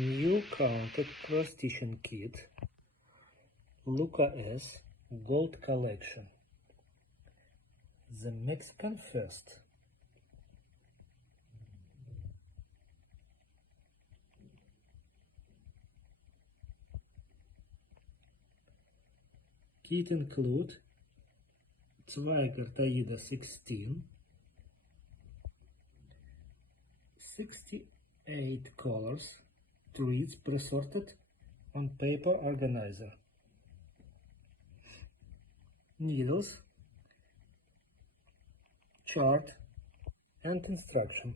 New counted cross-stitching kit, Luca-S Gold Collection, the Mexican first. Kit include Zweigart Aida 16, 68 colors, threads pre-sorted on paper organizer, needles, chart and instruction.